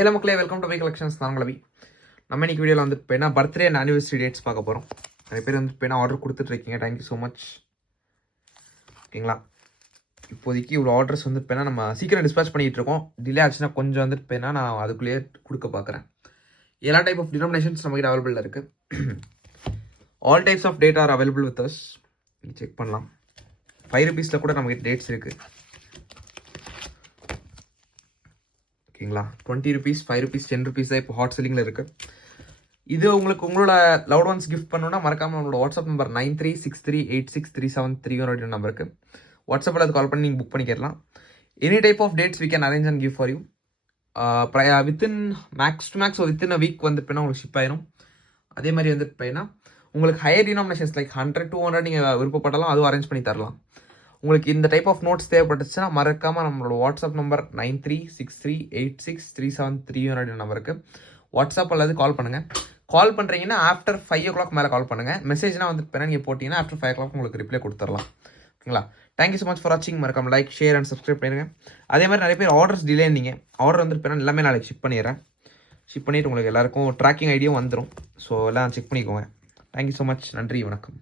Hello மக்களே, welcome to my collections. நான் ரவி. நம்ம இன்னைக்கு வீடியோவில் வந்து இப்போ பர்த்டே அண்ட் ஆனிவர்சரி டேட்ஸ் பார்க்க போகிறோம். நிறைய பேர் வந்து இப்போ ஆர்டர் கொடுத்துட்ருக்கீங்க. Thank you so much. ஓகேங்களா, இப்போதைக்கு இவ்வளோ ஆர்டர்ஸ் வந்து இப்போ நம்ம சீக்கிரம் டிஸ்பேச் பண்ணிகிட்டு இருக்கோம். டிலே ஆச்சுன்னா கொஞ்சம் வந்து இப்போ நான் அதுக்குள்ளேயே கொடுக்க பார்க்குறேன். எல்லா டைப் ஆஃப் டினாமினேஷன்ஸ் நம்மகிட்ட அவைலபிள் இருக்குது. All types of that are available with us. Check பண்ணலாம். 5 rupees கூட நம்மகிட்ட டேட்ஸ் இருக்குது. ஓகேங்களா, 20 rupees, 5 rupees, 10 rupees தான் இப்போ ஹாட் செல்லிங்கில் இருக்குது. இது உங்களுக்கு உங்களோட லவ்ட் ஒன்ஸ் கிஃப்ட் பண்ணணும்னா மறக்காமல் நம்மளோட வாட்ஸ்அப் நம்பர் 9363863731 நம்பருக்கு வாட்ஸ்அப்பில் அது கால் பண்ணி நீங்கள் புக் பண்ணிக்கலாம். Any type of dates we can arrange and give for you. Within max to max within a week வந்து இப்போ உங்களுக்கு ஷிப் ஆயிரும். அதே மாதிரி வந்து இப்போ உங்களுக்கு ஹையர் டினாமினேஷன்ஸ் லைக் 100, 200 நீங்கள் விருப்பப்பட்டாலும் அதுவும் அரேஞ்ச் பண்ணி தரலாம். உங்களுக்கு இந்த டைப் ஆஃப் நோட்ஸ் தேவைப்பட்டுச்சுன்னா மறக்காமல் நம்மளோட வாட்ஸ்அப் நம்பர் 9363863731 நம்பருக்கு வாட்ஸ்அப் அல்லது கால் பண்ணுங்கள். கால் பண்ணுறீங்கன்னா ஆஃப்டர் 5 o'clock மேலே கால் பண்ணுங்கள். மெசேஜ்னா வந்து இப்போ நீங்கள் போட்டிங்கன்னா ஆஃப்டர் 5 o'clock உங்களுக்கு ரிப்ளை கொடுத்துடலாம். ஓகேங்களா, தேங்க்யூ ஸோ மச் ஃபார் வாட்சிங். மறக்காம லைக், ஷேர் அண்ட் சப்ஸ்கிரைப் பண்ணிடுங்க. அதே மாதிரி நிறைய பேர் ஆர்டர்ஸ் டிலே இருந்தீங்க. ஆர்டர் வந்து இப்போ எல்லாமே நாளைக்கு ஷிப் பண்ணிடுறேன். ஷிப் பண்ணிவிட்டு உங்களுக்கு எல்லாருக்கும் ட்ராக்கிங் ஐடியும் வந்துடும். ஸோ எல்லாம் செக் பண்ணிக்கோங்க. Thank you so much. நன்றி, வணக்கம்.